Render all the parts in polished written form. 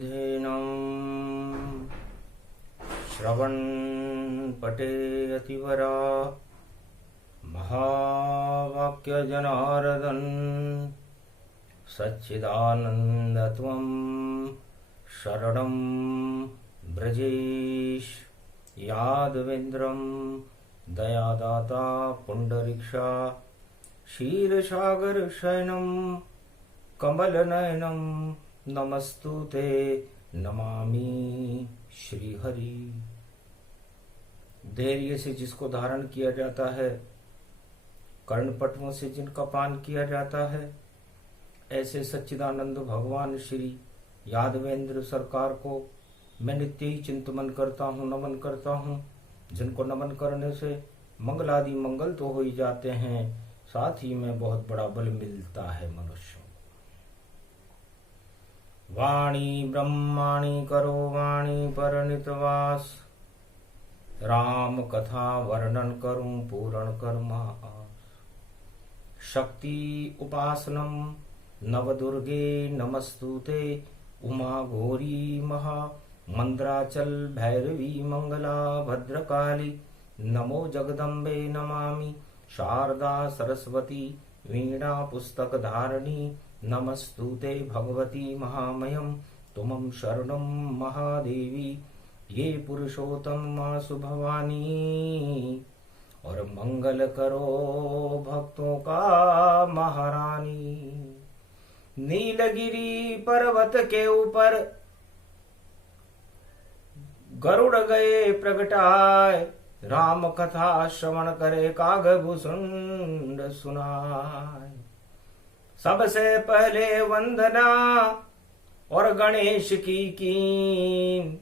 विधेनम् श्रवण पटे अतिवरा महावाक्य जनार्दन सच्चिदानंदत्वं शरणं ब्रजेश यादवेन्द्रं दयादाता पुंडरीक्षा क्षीरसागर शयनं कमलनयनं नमस्तुते नमामि श्रीहरि। धैर्य से जिसको धारण किया जाता है, कर्णपटुओं से जिनका पान किया जाता है, ऐसे सच्चिदानंद भगवान श्री यादवेंद्र सरकार को मैं नित्य ही चिंतन करता हूँ, नमन करता हूँ। जिनको नमन करने से मंगलादि मंगल तो हो ही जाते हैं, साथ ही में बहुत बड़ा बल मिलता है मनुष्य। वाणी ब्रह्माणी करो वाणी पर नितवास, राम कथा वर्णन करूं पूर्ण कर्मा आस। शक्ति उपासनम नवदुर्गे नमस्तुते, उमा घोरी महा मंद्राचल भैरवी मंगला भद्रकाली। नमो जगदम्बे नमामि शारदा सरस्वती वीणा पुस्तक धारणी। नमस्तुते भगवती महामयम तुमं शरणं महादेवी। ये पुरुषोत्तम मासु भवानी, और मंगल करो भक्तों का महारानी। नीलगिरी पर्वत के ऊपर गरुड़ गए प्रगटाए, राम कथा श्रवण करे कागभूषुंड सुनाए। सबसे पहले वंदना और गणेश की कीन,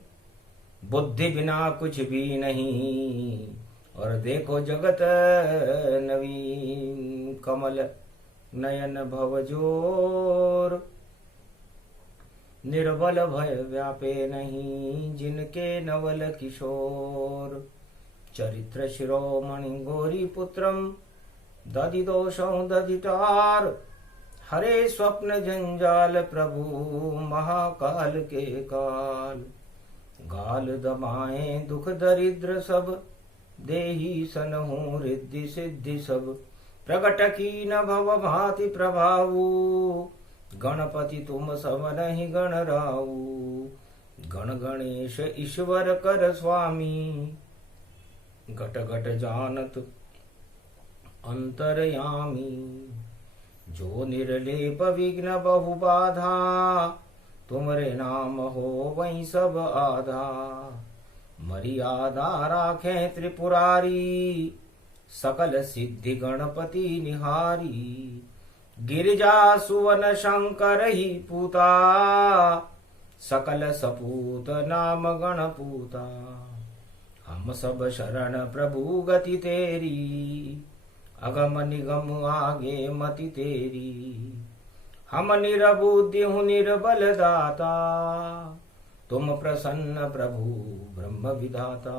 बुद्धि बिना कुछ भी नहीं, और देखो जगत नवीन। कमल नयन भवजोर, निर्बल भय व्यापे नहीं, जिनके नवल किशोर। चरित्र शिरोमणि गौरी पुत्रम, दधि दोषं दधितार। हरे स्वप्न जंजाल प्रभु महाकाल के काल। गाल दबाए दुख दरिद्र सब, देही सनहु रिद्धि सिद्धि सब। प्रगट की न भव भांति प्रभाऊ, गणपति तुम सब नहीं गण राऊ। गण गणेश ईश्वर कर स्वामी, घट घट जानत अंतरयामी। जो निर्लेप विघ्न बहु बाधा, तुमरे नाम हो वही सब आधा। मर्यादा राखे त्रिपुरारी, सकल सिद्धि गणपति निहारी। गिरिजा सुवन शंकर ही पूता, सकल सपूत नाम गणपूता। हम सब शरण प्रभु गति तेरी, अगम निगम आगे मति तेरी। हम निरबुद्धि हूँ निर्बल दाता, तुम प्रसन्न प्रभु ब्रह्म विधाता।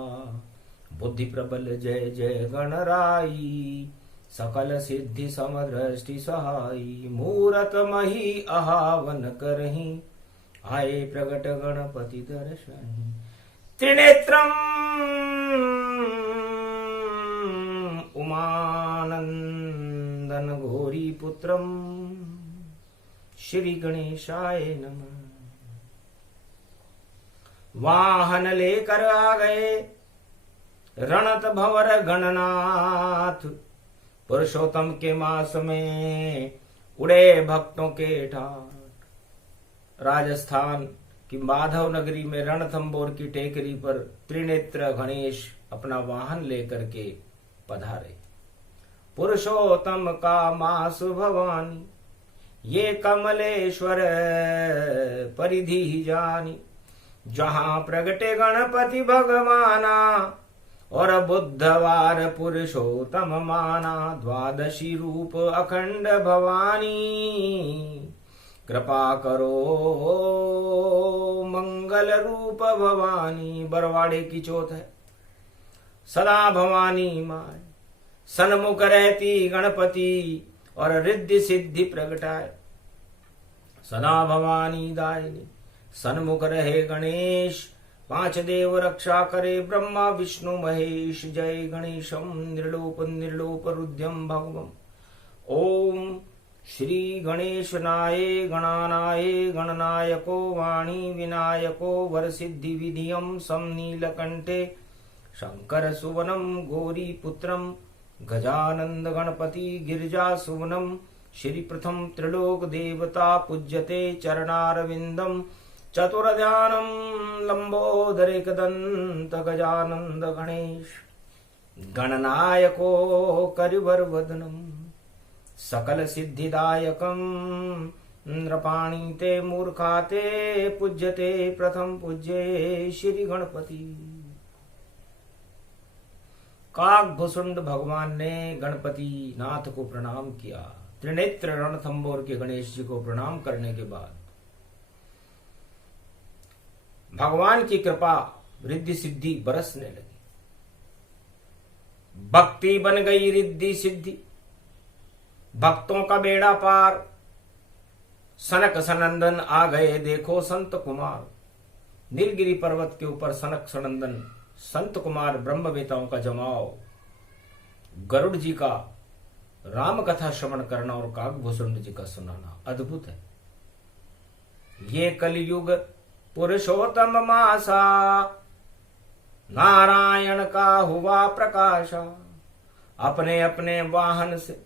बुद्धि प्रबल जय जय गणराई, सकल सिद्धि समदृष्टि सहाई। मूरत मही आहावन करही, आए प्रगट गणपति दर्शहि। त्रिनेत्रम उमानंदन घोरी पुत्रम, श्री गणेशाय नमः। वाहन लेकर आ गए रणत भंवर गणनाथ। पुरुषोत्तम के मास में उड़े भक्तों के ठाठ। राजस्थान की माधव नगरी में रणथंबोर की टेकरी पर त्रिनेत्र गणेश अपना वाहन लेकर के पधारे। पुरुषोत्तम का मास भवानी, ये कमलेश्वर परिधि ही जानी। जहां प्रगटे गणपति भगवाना, और बुधवार पुरुषोत्तम माना। द्वादशी रूप अखंड भवानी, कृपा करो मंगल रूप भवानी। बरवाड़े की चौथ है, सदा भवानी माय। सन्मुख रहती गणपति, और रिद्धि सिद्धि प्रगटाए। सदा भवानी दायिनी, सन्मुख रहे गणेश, पांच देव रक्षा करे ब्रह्मा विष्णु महेश। जय गणेशम निर्लोप निर्लोप रुद्यम भगवम। ओम श्री गणेशनाय गणानाय गणनायको वाणी विनायको वरसिद्धि विधियम सम नीलकंठे शंकर सुवनम गौरी पुत्रम गजानंद गणपति गिरिजा सुवनम। श्री प्रथम त्रिलोक देवता पूज्यते चरणारविंदम चतुर्ध्यानम लंबोदरेकदंत गजानंद गणेश। गणनायको करिवरवदनम सकल सिद्धिदायकम नृपाणीते मूर्खाते पूज्यते प्रथम पूज्ये श्री गणपति। काकभुसुंड भगवान ने गणपति नाथ को प्रणाम किया। त्रिनेत्र रणथंबोर के गणेश जी को प्रणाम करने के बाद भगवान की कृपा रिद्धि सिद्धि बरसने लगी। भक्ति बन गई रिद्धि सिद्धि, भक्तों का बेड़ा पार। सनक सनंदन आ गए देखो संत कुमार। नीलगिरी पर्वत के ऊपर सनक सनंदन संत कुमार ब्रह्मवेताओं का जमाव। गरुड़ जी का राम कथा श्रवण करना और काकभूषुंड जी का सुनाना अद्भुत है। ये कलयुग पुरुषोत्तम मासा, नारायण का हुआ प्रकाशा। अपने अपने वाहन से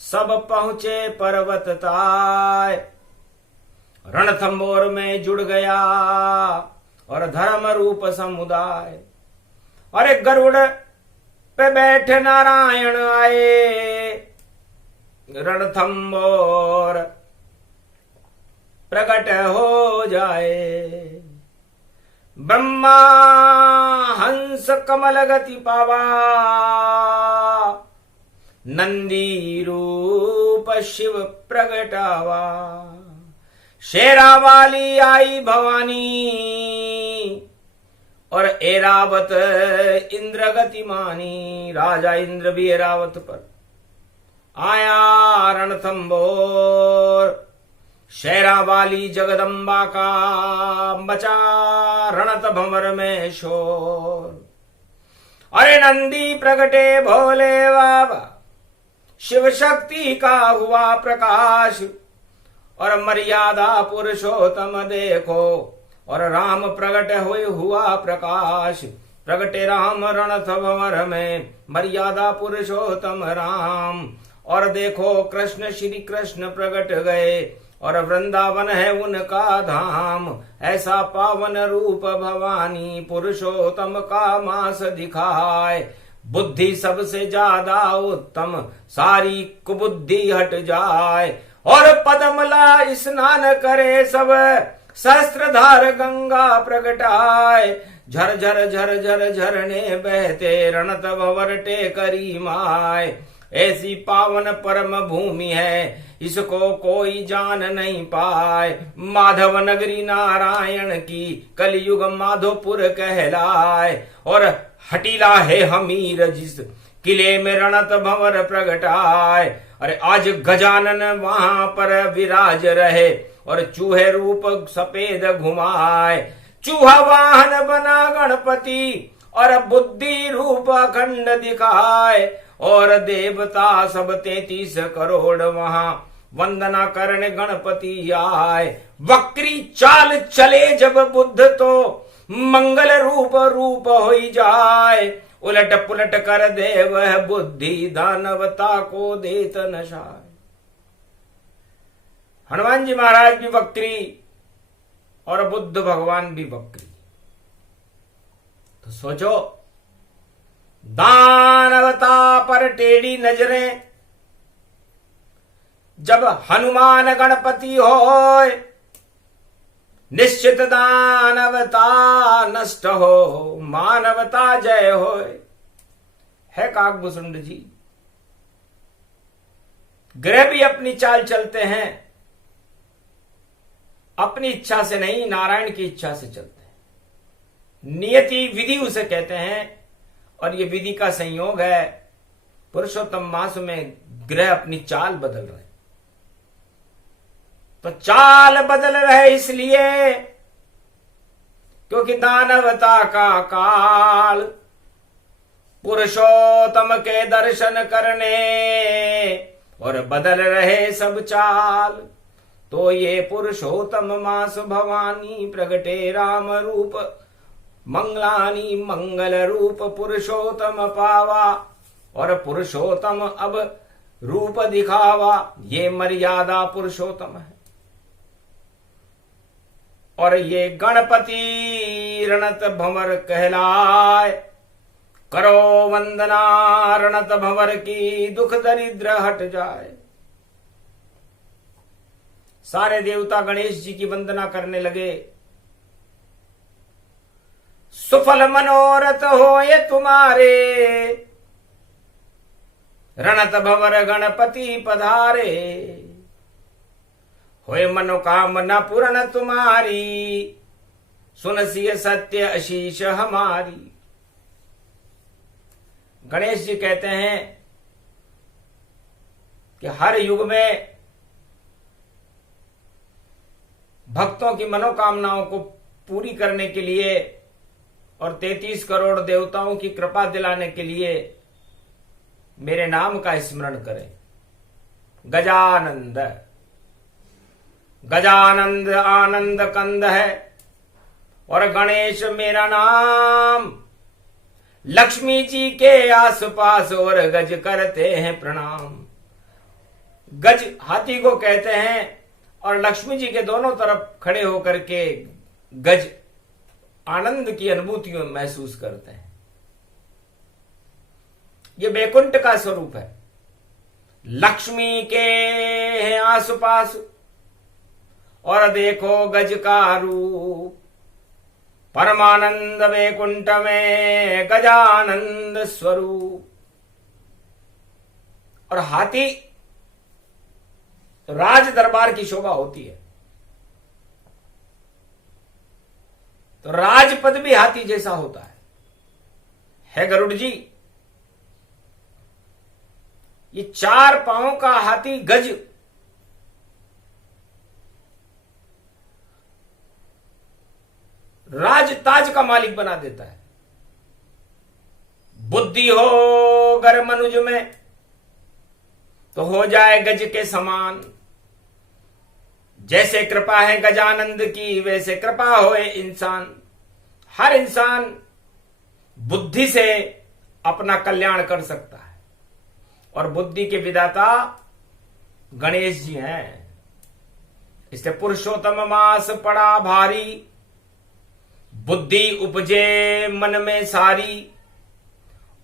सब पहुंचे पर्वत ताय। रणथंबोर में जुड़ गया और धर्म रूप समुदाय। अरे गरुड़ पे बैठे नारायण आए, रणथंबोर प्रकट हो जाए। ब्रह्मा हंस कमल गति पावा, नंदी रूप शिव प्रगटावा। शेरा वाली आई भवानी और एरावत इंद्र गतिमानी। राजा इंद्र भी एरावत पर आया रणथंबोर। शेरा वाली जगदम्बा का मचा रणत भंवर में शोर। अरे नंदी प्रगटे भोले बाबा, शिव शक्ति का हुआ प्रकाश। और मर्यादा पुरुषोत्तम देखो, और राम प्रगट हुआ प्रकाश। प्रगटे राम रणथ भंवर में, मर्यादा पुरुषोत्तम राम। और देखो कृष्ण श्री कृष्ण प्रगट गए, और वृंदावन है उनका धाम। ऐसा पावन रूप भवानी पुरुषोत्तम का मास दिखाए। बुद्धि सबसे ज्यादा उत्तम, सारी कुबुद्धि हट जाए। और पद्मला स्नान करे सब, सहस्त्रधार गंगा प्रगटाए। झर झर झर झर झरने बहते, रणत भंवर टेकरी माय। ऐसी पावन परम भूमि है, इसको कोई जान नहीं पाए। माधव नगरी नारायण की, कलयुग माधोपुर कहलाए। और हटीला है हमीर जिस किले में रणत भंवर प्रगटाए। अरे आज गजानन वहां पर विराज रहे, और चूहे रूप सफेद घुमाए। चूहा वाहन बना गणपति, और बुद्धि रूप अखंड दिखाए। और देवता सब 33 करोड़ वहां वंदना करने गणपति आए। वक्री चाल चले जब बुद्ध, तो मंगल रूप रूप हो जाए। उलट पुलट कर दे वह बुद्धि, दानवता को देत नशाए। हनुमान जी महाराज भी वक्री और बुद्ध भगवान भी वक्री। तो सोचो, दानवता पर टेढ़ी नजरें जब हनुमान गणपति होए, निश्चित दानवता नष्ट हो, मानवता जय होए। है काकभूषुंड जी। ग्रह भी अपनी चाल चलते हैं, अपनी इच्छा से नहीं, नारायण की इच्छा से चलते हैं। नियति विधि उसे कहते हैं, और ये विधि का संयोग है। पुरुषोत्तम मास में ग्रह अपनी चाल बदल रहे हैं। तो चाल बदल रहे इसलिए क्योंकि दानवता का काल, पुरुषोत्तम के दर्शन करने और बदल रहे सब चाल। तो ये पुरुषोत्तम मास भवानी प्रगटे राम रूप, मंगलानी मंगल रूप पुरुषोत्तम पावा, और पुरुषोत्तम अब रूप दिखावा, ये मर्यादा पुरुषोत्तम है। और ये गणपति रणत भंवर कहलाए, करो वंदना रणत भंवर की, दुख दरिद्र हट जाए। सारे देवता गणेश जी की वंदना करने लगे। सुफल मनोरथ हो ये तुम्हारे, रणत भंवर गणपति पधारे। होए मनोकामना पूर्ण तुम्हारी, सुनसिय सत्य आशीष हमारी। गणेश जी कहते हैं कि हर युग में भक्तों की मनोकामनाओं को पूरी करने के लिए और 33 करोड़ देवताओं की कृपा दिलाने के लिए मेरे नाम का स्मरण करें। गजानंद, गजानंद आनंद कंद है और गणेश मेरा नाम। लक्ष्मी जी के आसपास और गज करते हैं प्रणाम। गज हाथी को कहते हैं और लक्ष्मी जी के दोनों तरफ खड़े होकर के गज आनंद की अनुभूति महसूस करते हैं। ये वैकुंठ का स्वरूप है। लक्ष्मी के हैं आसपास और देखो गज का रूप, परमानंद वैकुंठ में गजानंद स्वरूप। और हाथी राज दरबार की शोभा होती है, तो राजपद भी हाथी जैसा होता है गरुड़ जी। ये 4 पांवों का हाथी गज राज ताज का मालिक बना देता है। बुद्धि हो गर मनुज में तो हो जाए गज के समान। जैसे कृपा है गजानंद की वैसे कृपा होए इंसान। हर इंसान बुद्धि से अपना कल्याण कर सकता है और बुद्धि के विदाता गणेश जी हैं। इसलिए पुरुषोत्तम मास पड़ा भारी, बुद्धि उपजे मन में सारी।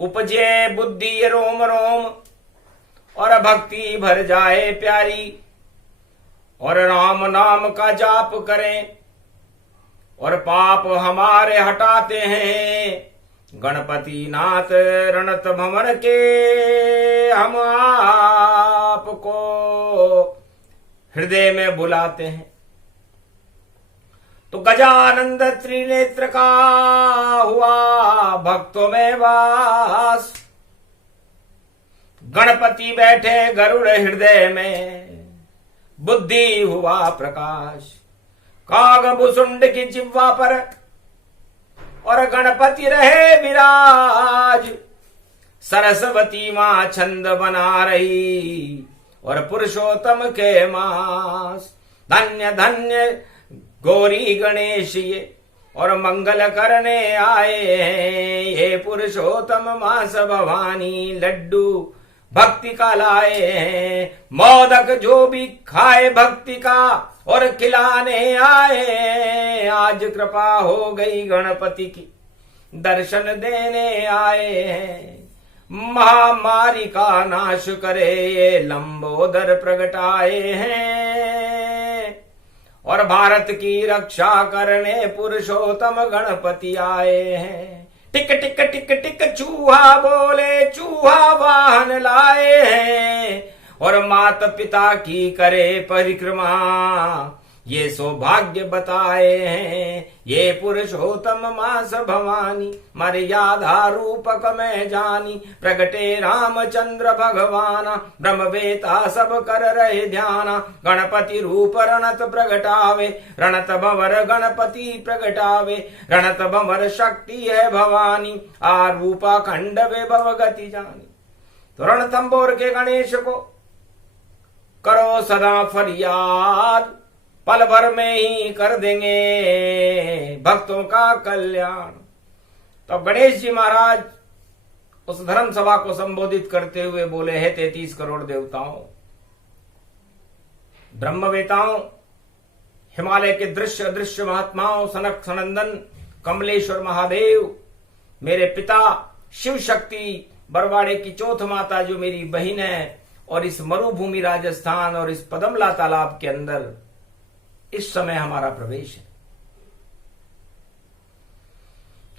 उपजे बुद्धि रोम रोम और भक्ति भर जाए प्यारी। और राम नाम का जाप करें और पाप हमारे हटाते हैं। गणपति नाथ रणत भंवर के हम आपको हृदय में बुलाते हैं। तो गजानंद त्रिनेत्र का हुआ भक्तों में वास। गणपति बैठे गरुड़ हृदय में, बुद्धि हुआ प्रकाश। काग भुसुंड की जिह्वा पर और गणपति रहे विराज। सरस्वती मां छंद बना रही और पुरुषोत्तम के मास। धन्य धन्य गौरी गणेश ये और मंगल करने आए हैं। ये पुरुषोत्तम मास भवानी लड्डू भक्ति का लाए हैं। मोदक जो भी खाए भक्ति का और खिलाने आए। आज कृपा हो गई गणपति की दर्शन देने आए हैं। महामारी का नाश करे ये लंबोदर प्रगटाए हैं। और भारत की रक्षा करने पुरुषोत्तम गणपति आए हैं। टिक टिक टिक टिक चूहा बोले चूहा वाहन लाए हैं। और माता पिता की करे परिक्रमा ये सौभाग्य बताए हैं, ये पुरुषोत्तम मास भवानी, मर्यादा रूपक में जानी, प्रगटे रामचंद्र भगवान, ब्रह्मवेता सब कर रहे ध्याना, गणपति रूप रणत प्रगटावे, रणत भंवर गणपति प्रगटावे, रणत भंवर शक्ति है भवानी, आरूपा खंड वे भवगति जानी। तो रणथंभौर के गणेश को करो सदा फरियाद, पल भर में ही कर देंगे भक्तों का कल्याण। तो गणेश जी महाराज उस धर्म सभा को संबोधित करते हुए बोले, है 33 करोड़ देवताओं, ब्रह्मवेताओं, हिमालय के दृश्य अदृश्य महात्माओं, सनक सनंदन कमलेश्वर महादेव, मेरे पिता शिव शक्ति, बरवाड़े की चौथ माता जो मेरी बहन है, और इस मरुभूमि राजस्थान और इस पदमला तालाब के अंदर इस समय हमारा प्रवेश है।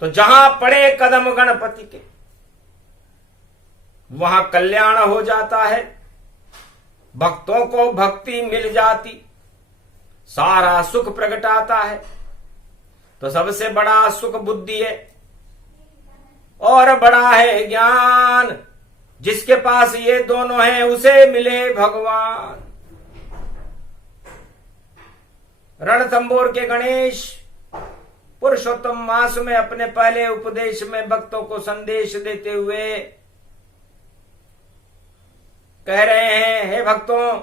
तो जहां पड़े कदम गणपति के, वहां कल्याण हो जाता है, भक्तों को भक्ति मिल जाती, सारा सुख प्रगटाता है। तो सबसे बड़ा सुख बुद्धि है और बड़ा है ज्ञान। जिसके पास ये दोनों हैं उसे मिले भगवान। रणथंभौर के गणेश पुरुषोत्तम मास में अपने पहले उपदेश में भक्तों को संदेश देते हुए कह रहे हैं, हे भक्तों,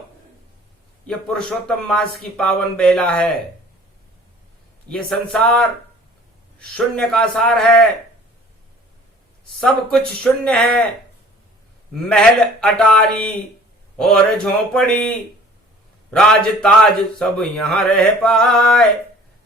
ये पुरुषोत्तम मास की पावन बेला है। ये संसार शून्य का सार है, सब कुछ शून्य है। महल अटारी और झोंपड़ी, राज ताज सब यहां रह पाए,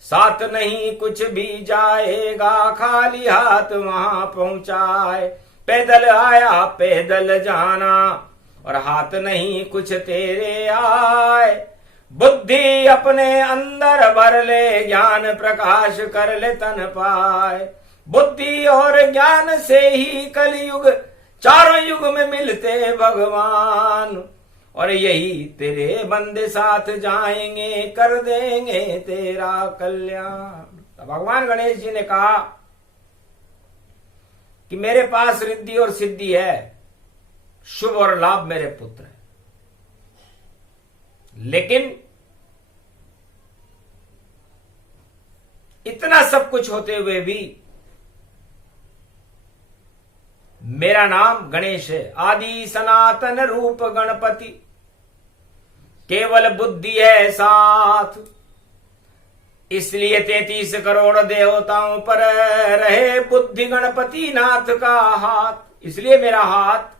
साथ नहीं कुछ भी जाएगा, खाली हाथ वहां पहुंचाए। पैदल आया पैदल जाना, और हाथ नहीं कुछ तेरे आए। बुद्धि अपने अंदर भर ले, ज्ञान प्रकाश कर ले तन पाए। बुद्धि और ज्ञान से ही कलयुग चारों युग में मिलते भगवान, और यही तेरे बंदे साथ जाएंगे, कर देंगे तेरा कल्याण। तो भगवान गणेश जी ने कहा कि मेरे पास रिद्धि और सिद्धि है, शुभ और लाभ मेरे पुत्र है, लेकिन इतना सब कुछ होते हुए भी मेरा नाम गणेश है। आदि सनातन रूप गणपति, केवल बुद्धि है साथ, इसलिए 33 करोड़ देवताओं पर रहे बुद्धि गणपति नाथ का हाथ। इसलिए मेरा हाथ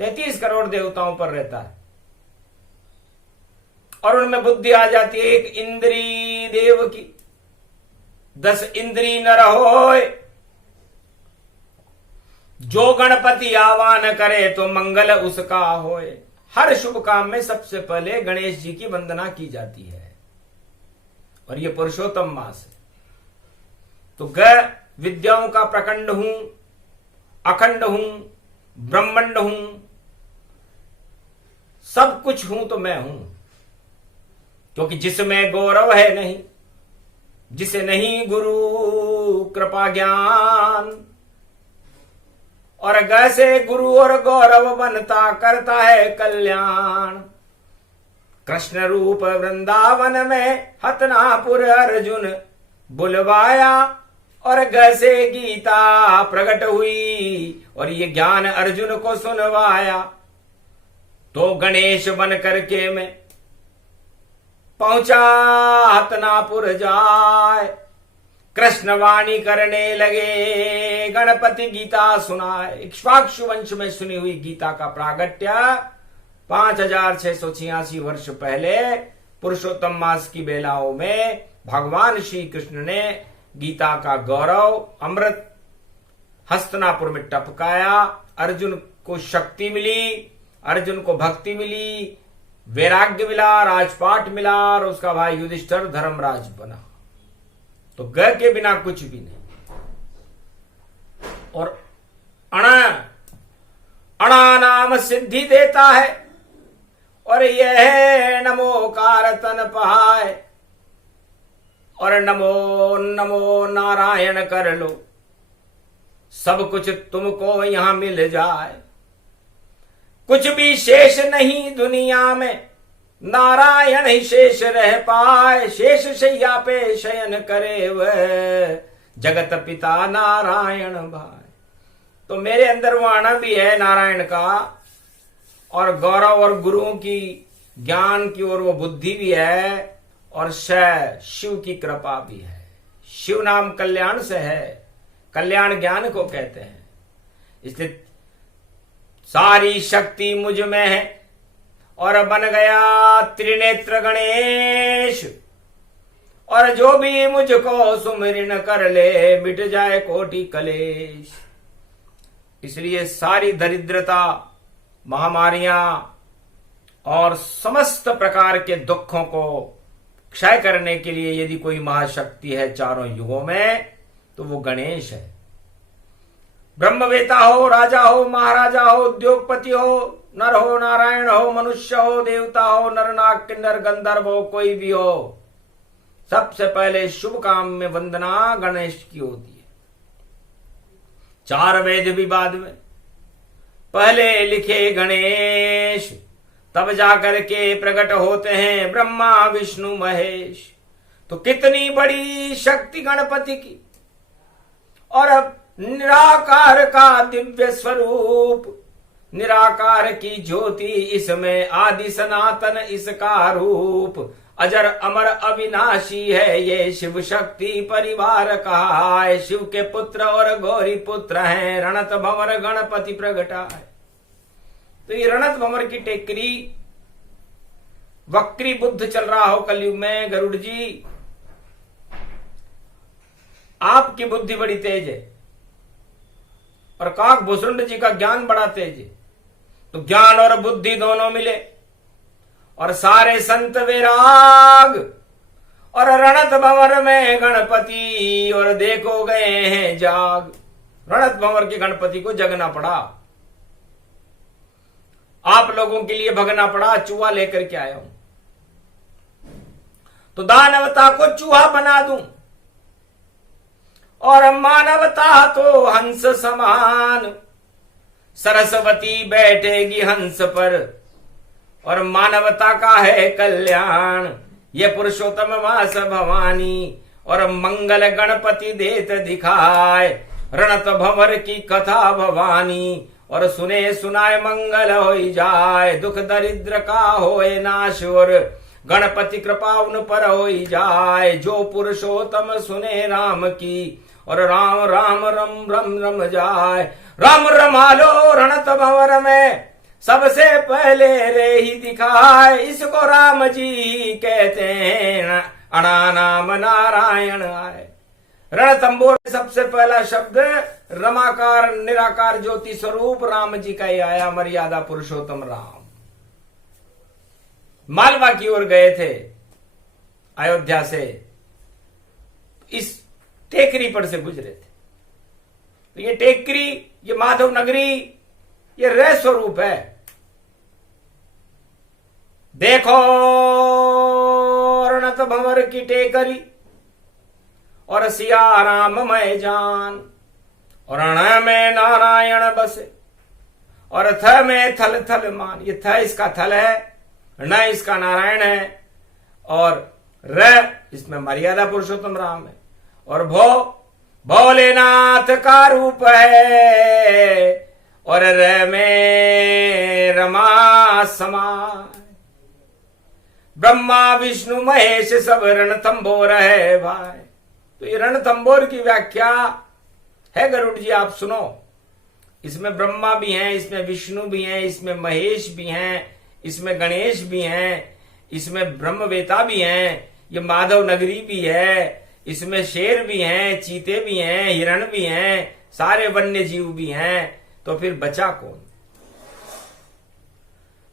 33 करोड़ देवताओं पर रहता है, और उनमें बुद्धि आ जाती है। एक इंद्री देव की 10 इंद्री न रहोय, जो गणपति आह्वान करे तो मंगल उसका होए। हर शुभ काम में सबसे पहले गणेश जी की वंदना की जाती है, और यह पुरुषोत्तम मास है। तो ग विद्याओं का प्रखंड हूं, अखंड हूं, ब्रह्मांड हूं, सब कुछ हूं तो मैं हूं। क्योंकि जिसमें गौरव है नहीं, जिसे नहीं गुरु कृपा ज्ञान, और ग से गुरु और गौरव बनता करता है कल्याण। कृष्ण रूप वृंदावन में हतनापुर अर्जुन बुलवाया, और ग से गीता प्रकट हुई, और ये ज्ञान अर्जुन को सुनवाया। तो गणेश बन करके मैं पहुंचा हतनापुर जाए। कृष्ण वाणी करने लगे, गणपति गीता सुनाए। इक्ष्वाकु वंश में सुनी हुई गीता का प्रागट्य 5686 वर्ष पहले पुरुषोत्तम मास की बेलाओं में भगवान श्री कृष्ण ने गीता का गौरव अमृत हस्तिनापुर में टपकाया। अर्जुन को शक्ति मिली, अर्जुन को भक्ति मिली, वैराग्य मिला, राजपाट मिला, और उसका भाई युधिष्ठिर धर्मराज बना। तो ग के बिना कुछ भी नहीं। और अणा नाम सिद्धि देता है, और यह नमोकार तन पाए, और नमो नमो नारायण कर लो, सब कुछ तुमको यहां मिल जाए। कुछ भी शेष नहीं दुनिया में, नारायण ही शेष रह पाए। शेष शैया पे शयन करे वह, जगत पिता नारायण भाई। तो मेरे अंदर वो आना भी है नारायण का, और गौरव और गुरुओं की ज्ञान की ओर वो बुद्धि भी है, और शिव की कृपा भी है। शिव नाम कल्याण से है, कल्याण ज्ञान को कहते हैं। इसलिए सारी शक्ति मुझ में है, और बन गया त्रिनेत्र गणेश। और जो भी मुझको सुमिरन कर ले, मिट जाए कोटि कलेश। इसलिए सारी दरिद्रता, महामारियां और समस्त प्रकार के दुखों को क्षय करने के लिए यदि कोई महाशक्ति है चारों युगों में, तो वो गणेश है। ब्रह्मवेता हो, राजा हो, महाराजा हो, उद्योगपति हो, नर हो, नारायण हो, मनुष्य हो, देवता हो, नर नाग किन्नर गंधर्व हो, कोई भी हो, सबसे पहले शुभ काम में वंदना गणेश की होती है। चार वेद भी बाद में, पहले लिखे गणेश, तब जाकर के प्रकट होते हैं ब्रह्मा विष्णु महेश। तो कितनी बड़ी शक्ति गणपति की, और अब निराकार का दिव्य स्वरूप, निराकार की ज्योति इसमें, आदि सनातन इसका रूप। अजर अमर अविनाशी है ये शिव शक्ति परिवार कहा है। शिव के पुत्र और गौरी पुत्र हैं, रणत भंवर गणपति प्रगटा है। तो ये रणत भंवर की टेकरी, वक्री बुद्ध चल रहा हो कलयुग में, गरुड़ जी आपकी बुद्धि बड़ी तेज है, और काक भुसुंड जी का ज्ञान बड़ा तेज है। तो ज्ञान और बुद्धि दोनों मिले, और सारे संत विराग, और रणत भंवर में गणपति, और देखो गए हैं जाग। रणत भंवर के गणपति को जगना पड़ा, आप लोगों के लिए भगना पड़ा, चूहा लेकर के आया हूं। तो दानवता को चूहा बना दूं, और मानवता तो हंस समान। सरस्वती बैठेगी हंस पर, और मानवता का है कल्याण। ये पुरुषोत्तम मास भवानी, और मंगल गणपति देत दिखाए। रणत भंवर की कथा भवानी, और सुने सुनाए मंगल होई जाए। दुख दरिद्र का होए नाश, और गणपति कृपा उन पर होई जाए। जो पुरुषोत्तम सुने राम की, और राम राम रम रम रम जाए। राम रमालो रणत भंवर में, सबसे पहले रे ही दिखाए। इसको राम जी कहते हैं, अणा नाम नारायण आए। रणथंबोर सबसे पहला शब्द रमाकार निराकार ज्योति स्वरूप राम जी का ही आया, मर्यादा पुरुषोत्तम राम। मालवा की ओर गए थे अयोध्या से, इस टेकरी पर से गुजरे थे। तो ये टेकरी, ये माधव नगरी, ये रह स्वरूप है। देखो रणत भंवर की टेकरी, और सिया राम मैं जान। और रण में नारायण बसे, और थ में थल थल मान। ये थ इसका थल है, न इसका नारायण है, और र इसमें मर्यादा पुरुषोत्तम राम है, और भोलेनाथ का रूप है, और र में रमा समाय। ब्रह्मा विष्णु महेश सब रणथंबोर है भाई। तो ये रणथंबोर की व्याख्या है गरुड़ जी, आप सुनो। इसमें ब्रह्मा भी हैं, इसमें विष्णु भी हैं, इसमें महेश भी हैं, इसमें गणेश भी हैं, इसमें ब्रह्मवेता भी हैं, ये माधव नगरी भी है, इसमें शेर भी हैं, चीते भी हैं, हिरण भी हैं, सारे वन्य जीव भी हैं। तो फिर बचा कौन?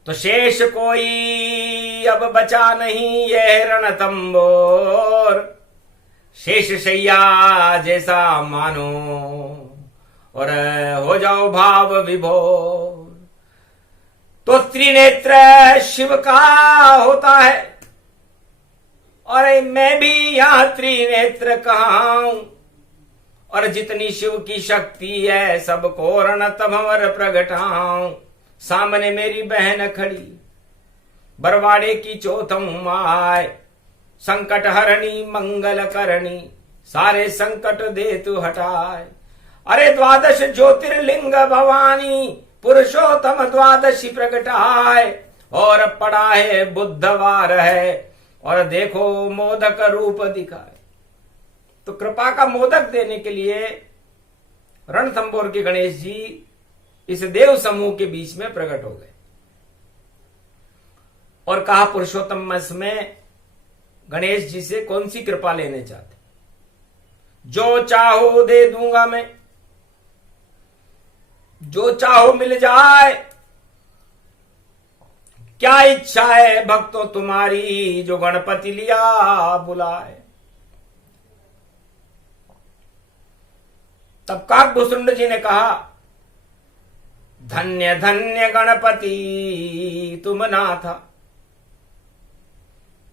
तो शेष कोई अब बचा नहीं, यह रणथंबोर। शेष शैया जैसा मानो, और हो जाओ भाव विभोर। तो त्रिनेत्र शिव का होता है, और मैं भी यहां त्रिनेत्र कहाँ हूं, और जितनी शिव की शक्ति है सबको रणत भंवर प्रगटाऊं। सामने मेरी बहन खड़ी बरवाड़े की चौथम माय, संकट हरणी मंगल करणी, सारे संकट दे तू हटाए। अरे द्वादश ज्योतिर्लिंग भवानी, पुरुषोत्तम द्वादशी प्रगटाए, और पड़ा है बुधवार है, और देखो मोदक रूप दिखाए। तो कृपा का मोदक देने के लिए रणथंभौर के गणेश जी इस देव समूह के बीच में प्रकट हो गए, और कहा पुरुषोत्तम मास में गणेश जी से कौन सी कृपा लेने चाहते? जो चाहो दे दूंगा मैं, जो चाहो मिल जाए, क्या इच्छा है भक्तों तुम्हारी, जो गणपति लिया बुलाए। तब काकभूषुंड जी ने कहा, धन्य धन्य गणपति तुम नाथा,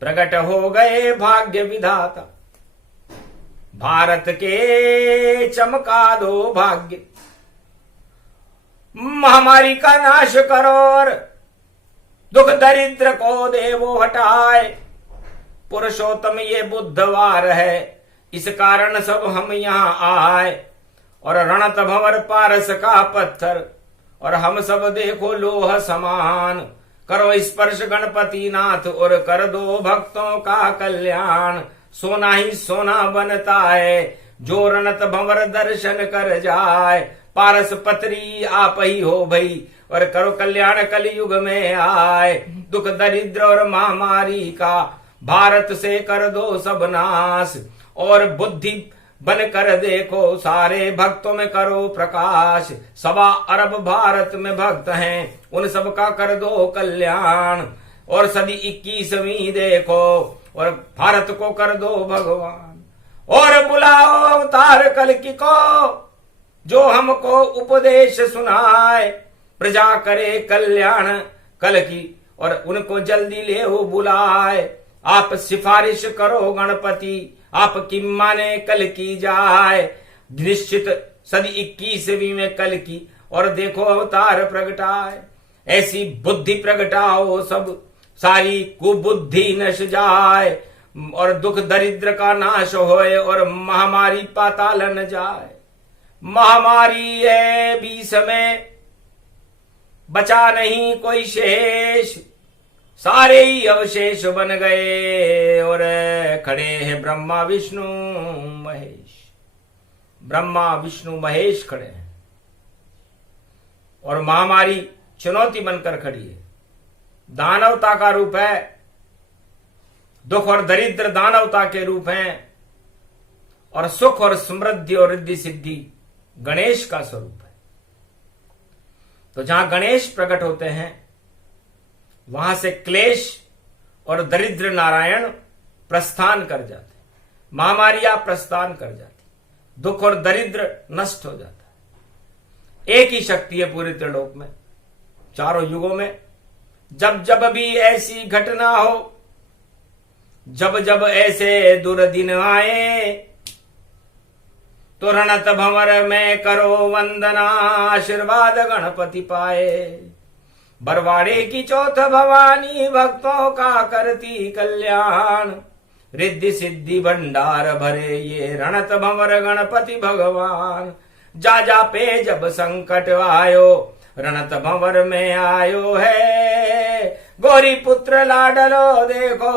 प्रकट हो गए भाग्य विधाता, भारत के चमका दो भाग्य, महामारी का नाश करो और दुख दरिद्र को देवो हटाए। पुरुषोत्तम ये बुधवार है, इस कारण सब हम यहाँ आए, और रणत भंवर पारस का पत्थर, और हम सब देखो लोह समान। करो स्पर्श गणपति नाथ और कर दो भक्तों का कल्याण। सोना ही सोना बनता है जो रणत भंवर दर्शन कर जाए। पारस पत्री आप ही हो भई, और करो कल्याण कलयुग में आए। दुख दरिद्र और महामारी का भारत से कर दो सब नाश, और बुद्धि बन कर देखो सारे भक्तों में करो प्रकाश। 1.25 अरब भारत में भक्त हैं, उन सब का कर दो कल्याण, और सदी 21वीं देखो और भारत को कर दो भगवान। और बुलाओ अवतार कल्कि को, जो हमको उपदेश सुनाए। प्रजा करे कल्याण कल्कि, और उनको जल्दी ले हो बुलाए। आप सिफारिश करो गणपति, आपकी माने कल की जाए। निश्चित सदी 21वीं में कल की, और देखो अवतार प्रगटाए। ऐसी बुद्धि प्रगटाओ सब, सारी कुबुद्धि नश जाए, और दुख दरिद्र का नाश होए, और महामारी पाताल न जाए। महामारी है 20 में, बचा नहीं कोई शेष, सारे ही अवशेष बन गए, और खड़े हैं ब्रह्मा विष्णु महेश। ब्रह्मा विष्णु महेश खड़े हैं, और महामारी चुनौती बनकर खड़ी है। दानवता का रूप है, दुख और दरिद्र दानवता के रूप हैं, और सुख और समृद्धि और रिद्धि सिद्धि गणेश का स्वरूप है। तो जहां गणेश प्रकट होते हैं वहां से क्लेश और दरिद्र नारायण प्रस्थान कर जाते, महामारियां प्रस्थान कर जाती, दुख और दरिद्र नष्ट हो जाता है। एक ही शक्ति है पूरे त्रिलोक में, चारों युगों में। जब जब भी ऐसी घटना हो, जब जब ऐसे दुर्दिन आए, तो रणत भंवर में करो वंदना, आशीर्वाद गणपति पाए। बरवाड़े की चौथ भवानी भक्तों का करती कल्याण, रिद्धि सिद्धि भंडार भरे ये रणत भंवर गणपति भगवान। जा जा पे जब संकट आयो, रणत भंवर में आयो है। गौरी पुत्र लाडलो देखो,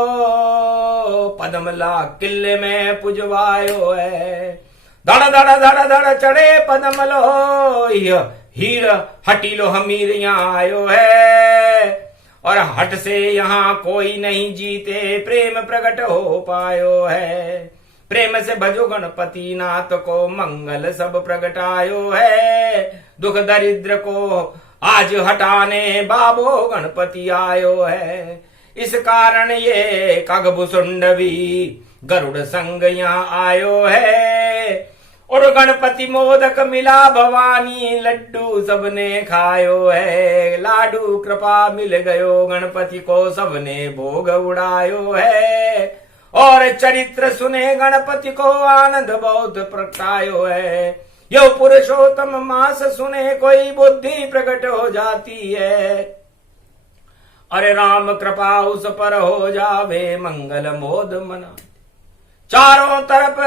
पद्मला किले में पुजवायो है। धड़ धड़ धड़ धड़ चढ़े पद्मलो, हीर हटीलो हमीर यहाँ आयो है। और हट से यहाँ कोई नहीं जीते, प्रेम प्रकट हो पायो है। प्रेम से भजो गणपति नाथ को, मंगल सब प्रगटायो है। दुख दरिद्र को आज हटाने बाबो गणपति आयो है। इस कारण ये काकभूषुंड भी गरुड़ संग यहाँ आयो है। और गणपति मोदक मिला भवानी, लड्डू सबने खायो है। लाडू कृपा मिल गयो, गणपति को सबने भोग उड़ायो है। और चरित्र सुने गणपति को आनंद बहुत प्रगटायो है। यो पुरुषोत्तम मास सुने कोई बुद्धि प्रकट हो जाती है। अरे राम कृपा उस पर हो जावे, मंगल मोद मना। चारों तरफ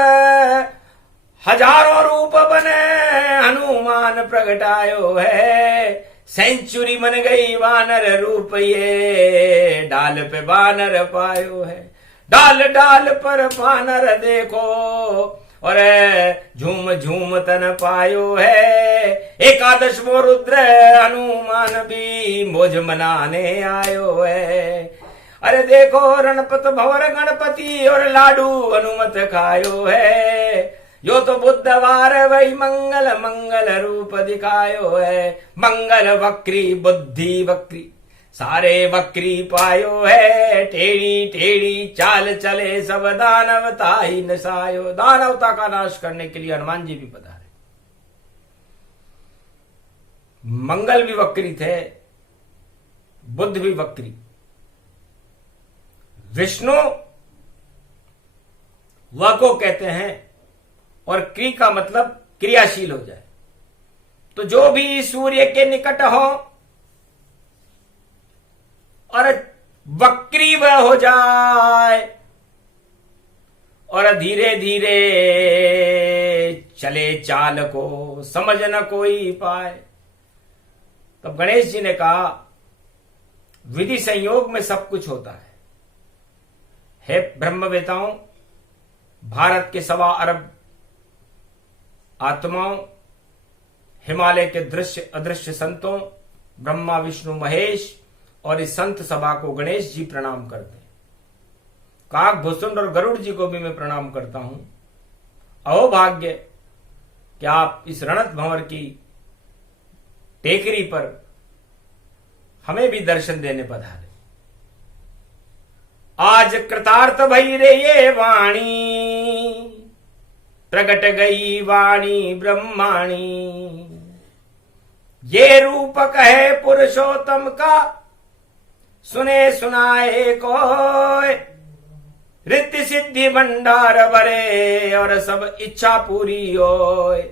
हजारों रूप बने, हनुमान प्रगटायो है। सेंचुरी बन गई वानर रूप, ये डाल पे बानर पायो है। डाल डाल पर बानर देखो, और झूम झूम तन पायो है। एकादश वो रुद्र हनुमान भी मौज मनाने आयो है। अरे देखो रणपत भंवर गणपति, और लाडू हनुमत खायो है। यो तो बुधवार वही मंगल मंगल रूप दिखायो है। मंगल वक्री बुद्धि वक्री सारे वक्री पायो है। टेढ़ी टेढ़ी चाल चले सब दानवता ही नसायो। दानवता का नाश करने के लिए हनुमान जी भी पधारे। मंगल भी वक्री थे, बुद्ध भी वक्री। विष्णु व को कहते हैं, और क्री का मतलब क्रियाशील हो जाए। तो जो भी सूर्य के निकट हो और वक्री वह हो जाए, और धीरे धीरे चले चाल को समझ न कोई पाए। तब गणेश जी ने कहा, विधि संयोग में सब कुछ होता है। हे ब्रह्मवेताओं, भारत के 1.25 अरब आत्माओं, हिमालय के दृश्य अदृश्य संतों, ब्रह्मा विष्णु महेश और इस संत सभा को गणेश जी प्रणाम करते हैं। काक भुसुंड और गरुड़ जी को भी मैं प्रणाम करता हूं। अहो भाग्य कि आप इस रणत भंवर की टेकरी पर हमें भी दर्शन देने पधारे। आज कृतार्थ भई रे ये वाणी, प्रगट गई वाणी ब्रह्माणी। ये रूप कहे पुरुषोत्तम का, सुने सुनाए कोय। रिद्धि सिद्धि भंडार भरे, और सब इच्छा पूरी होय।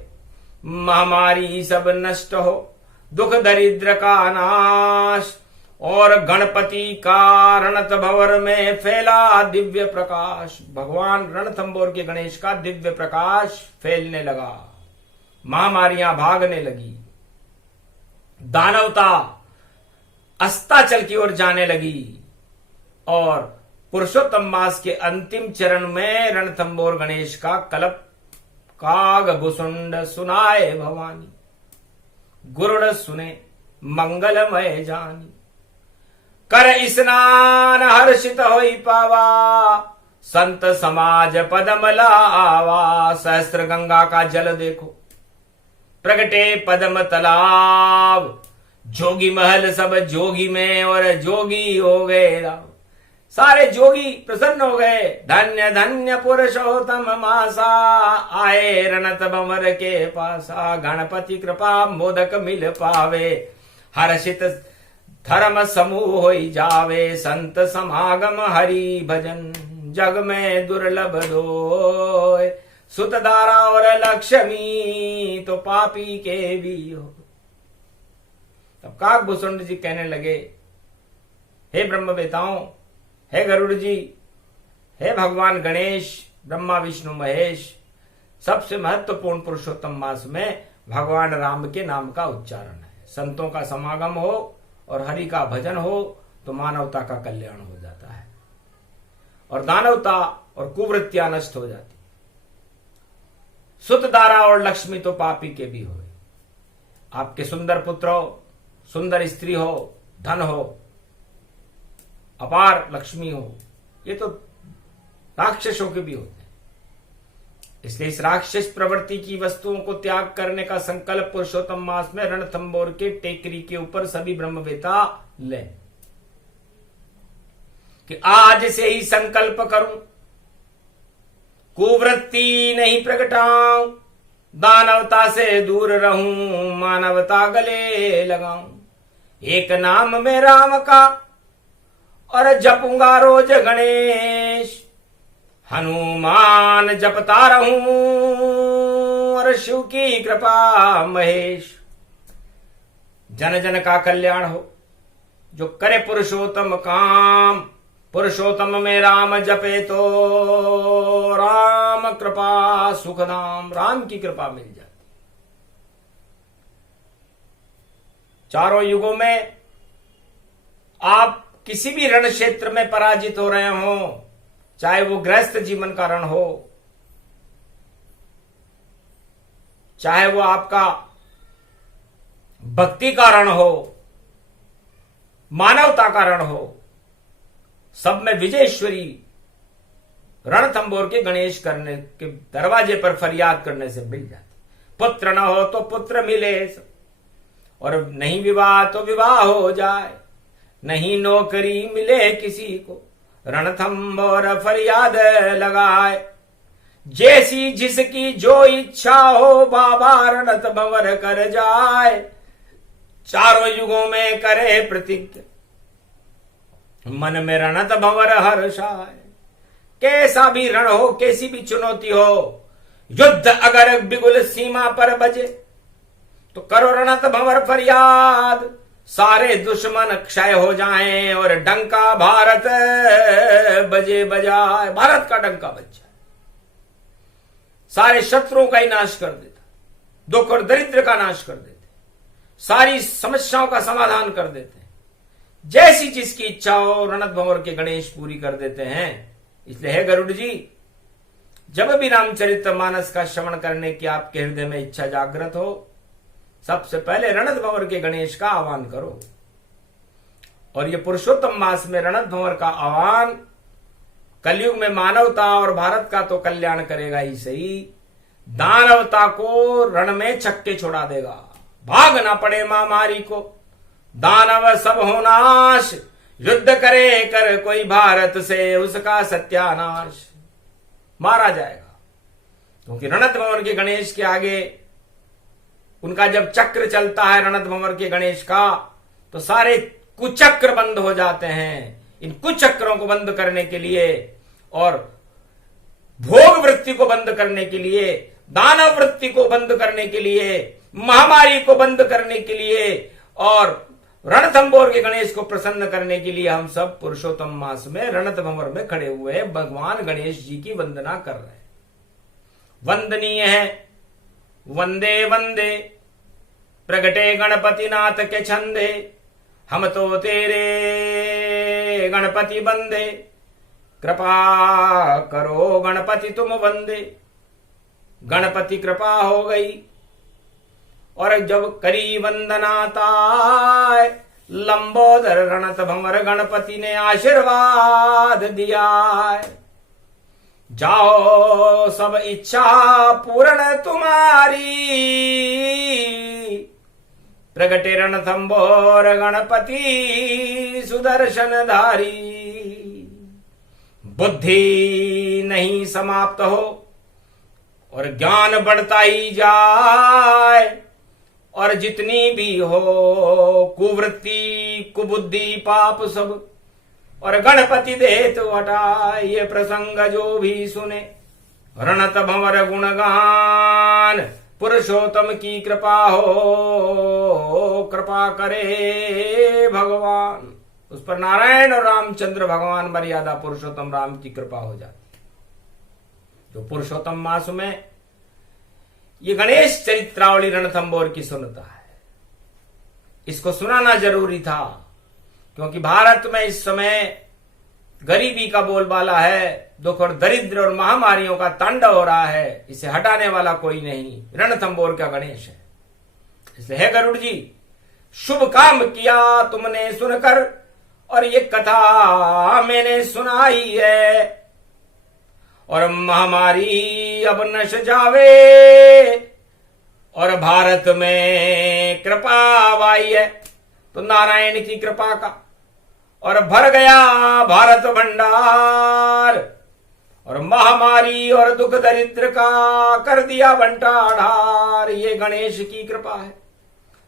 महामारी सब नष्ट हो, दुख दरिद्र का नाश, और गणपति का रणत भंवर में फैला दिव्य प्रकाश। भगवान रणथंबोर के गणेश का दिव्य प्रकाश फैलने लगा। महामारियां भागने लगी। दानवता अस्ताचल की ओर जाने लगी। और पुरुषोत्तम मास के अंतिम चरण में रणथंबोर गणेश का कलप काग भुसुंड सुनाए भवानी। गुरुड़ सुने मंगलमय जानी। कर स्नान हर्षित होई पावा, संत समाज पदम लावा। सहस्त्र गंगा का जल देखो, प्रगटे पदम तालाब। जोगी महल सब जोगी में, और जोगी हो गए राव। सारे जोगी प्रसन्न हो गए। धन्य धन्य पुरुषोत्तम मासा, आए रणत भंवर के पासा। गणपति कृपा मोदक मिल पावे, हर्षित धर्म समूह होई जावे। संत समागम हरि भजन, जग में दुर्लभ दोय। सुत दारा और लक्ष्मी, तो पापी के भी हो। तब काक भुसुंड जी कहने लगे, हे ब्रह्मवेताओं, हे गरुड़ जी, हे भगवान गणेश, ब्रह्मा विष्णु महेश, सबसे महत्वपूर्ण पुरुषोत्तम मास में भगवान राम के नाम का उच्चारण है। संतों का समागम हो और हरि का भजन हो तो मानवता का कल्याण हो जाता है, और दानवता और कुवृत्तियां नष्ट हो जाती। सुत दारा और लक्ष्मी तो पापी के भी हो। आपके सुंदर पुत्र हो, सुंदर स्त्री हो, धन हो, अपार लक्ष्मी हो, ये तो राक्षसों के भी होते हैं। इसलिए इस राक्षस प्रवृत्ति की वस्तुओं को त्याग करने का संकल्प पुरुषोत्तम मास में रणथंबोर के टेकरी के ऊपर सभी ब्रह्मवेता लें कि आज से ही संकल्प करूं, कुवृत्ति नहीं प्रगटाऊं, दानवता से दूर रहूं, मानवता गले लगाऊं। एक नाम में राम का और जपूंगा रोज गणेश, हनुमान जपता रहूं और शिव की कृपा महेश। जन जन का कल्याण हो, जो करे पुरुषोत्तम काम। पुरुषोत्तम में राम जपे तो राम कृपा सुखधाम, राम की कृपा मिल जाती। चारों युगों में आप किसी भी रण क्षेत्र में पराजित हो रहे हो, चाहे वो गृहस्थ जीवन का रण हो, चाहे वो आपका भक्ति का रण हो, मानवता का रण हो, सब में विजयेश्वरी रणथंबोर के गणेश करने के दरवाजे पर फरियाद करने से मिल जाती। पुत्र न हो तो पुत्र मिले, और नहीं विवाह तो विवाह हो जाए, नहीं नौकरी मिले किसी को, रणथंबोर फरियाद लगाए। जैसी जिसकी जो इच्छा हो, बाबा रणत भंवर कर जाए। चारों युगों में करे प्रतिज्ञा, मन में रणत भंवर हर्षाए। कैसा भी रण हो, कैसी भी चुनौती हो, युद्ध अगर बिगुल सीमा पर बजे, तो करो रणत भंवर फरियाद। सारे दुश्मन क्षय हो जाएं और डंका भारत बजे बजाए, भारत का डंका बज जाए। सारे शत्रुओं का ही नाश कर देता, दुख और दरिद्र का नाश कर देते, सारी समस्याओं का समाधान कर देते हैं। जैसी जिसकी इच्छा हो, रणत भंवर के गणेश पूरी कर देते हैं। इसलिए हे गरुड़ जी, जब भी रामचरितमानस का श्रवण करने की आपके हृदय में इच्छा जागृत हो, सबसे पहले रणत भंवर के गणेश का आह्वान करो। और ये पुरुषोत्तम मास में रणत भंवर का आह्वान कलयुग में मानवता और भारत का तो कल्याण करेगा ही सही, दानवता को रण में छक्के छोड़ा देगा। भाग ना पड़े महामारी को, दानव सब हो नाश, युद्ध करे कर कोई भारत से, उसका सत्यानाश। मारा जाएगा, क्योंकि रणत भंवर के गणेश के आगे उनका जब चक्र चलता है रणत भंवर के गणेश का, तो सारे कुचक्र बंद हो जाते हैं। इन कुचक्रों को बंद करने के लिए और भोग वृत्ति को बंद करने के लिए, दानव वृत्ति को बंद करने के लिए, महामारी को बंद करने के लिए और रणथंबोर के गणेश को प्रसन्न करने के लिए हम सब पुरुषोत्तम मास में रणत भंवर में खड़े हुए हैं, भगवान गणेश जी की वंदना कर रहे हैं। वंदनीय है वंदे वंदे, प्रगटे गणपति नाथ के छंदे, हम तो तेरे गणपति बंदे, कृपा करो गणपति तुम वंदे। गणपति कृपा हो गई और जब करी वंदना ताय, लंबोदर रणत भंवर गणपति ने आशीर्वाद दिया। जाओ सब इच्छा पूर्ण तुम्हारी, प्रगटे रणथंबोर गणपति सुदर्शन धारी। बुद्धि नहीं समाप्त हो और ज्ञान बढ़ता ही जाए, और जितनी भी हो कुवृत्ति कुबुद्धि पाप सब, और गणपति दे तो हटा। ये प्रसंग जो भी सुने, रणत भंवर गुणगान, पुरुषोत्तम की कृपा हो, कृपा करे भगवान। उस पर नारायण और रामचंद्र भगवान मर्यादा पुरुषोत्तम राम की कृपा हो जाती। जो पुरुषोत्तम मास में ये गणेश चरित्रावली रणथंबोर की सुनता है, इसको सुनाना जरूरी था, क्योंकि भारत में इस समय गरीबी का बोलबाला है, दुख और दरिद्र और महामारियों का तांडव हो रहा है। इसे हटाने वाला कोई नहीं, रणथंबोर का गणेश है। इसलिए हे गरुड़ जी, शुभ काम किया तुमने सुनकर, और ये कथा मैंने सुनाई है, और महामारी अब नश जावे और भारत में कृपा आई है, तो नारायण की कृपा का, और भर गया भारत भंडार, और महामारी और दुख दरिद्र का कर दिया बंटाढार। ये गणेश की कृपा है।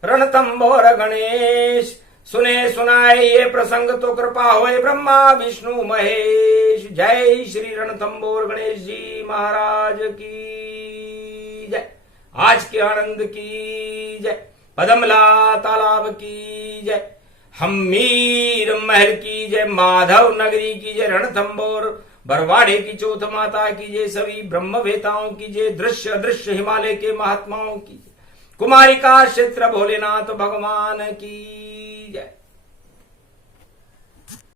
रणथंभोर गणेश सुने सुनाए ये प्रसंग, तो कृपा होए ब्रह्मा विष्णु महेश। जय श्री रणथंभोर गणेश जी महाराज की जय। आज के आनंद की जय। पदमला तालाब की जय। हमीर महल की जय। माधव नगरी की जय। रणथंभोर बरवाड़े की चौथ माता की जय। सभी ब्रह्मवेताओं की जय। दृश्य अदृश्य हिमालय के महात्माओं की जय। कुमारिका क्षेत्र भोलेनाथ भगवान की जय।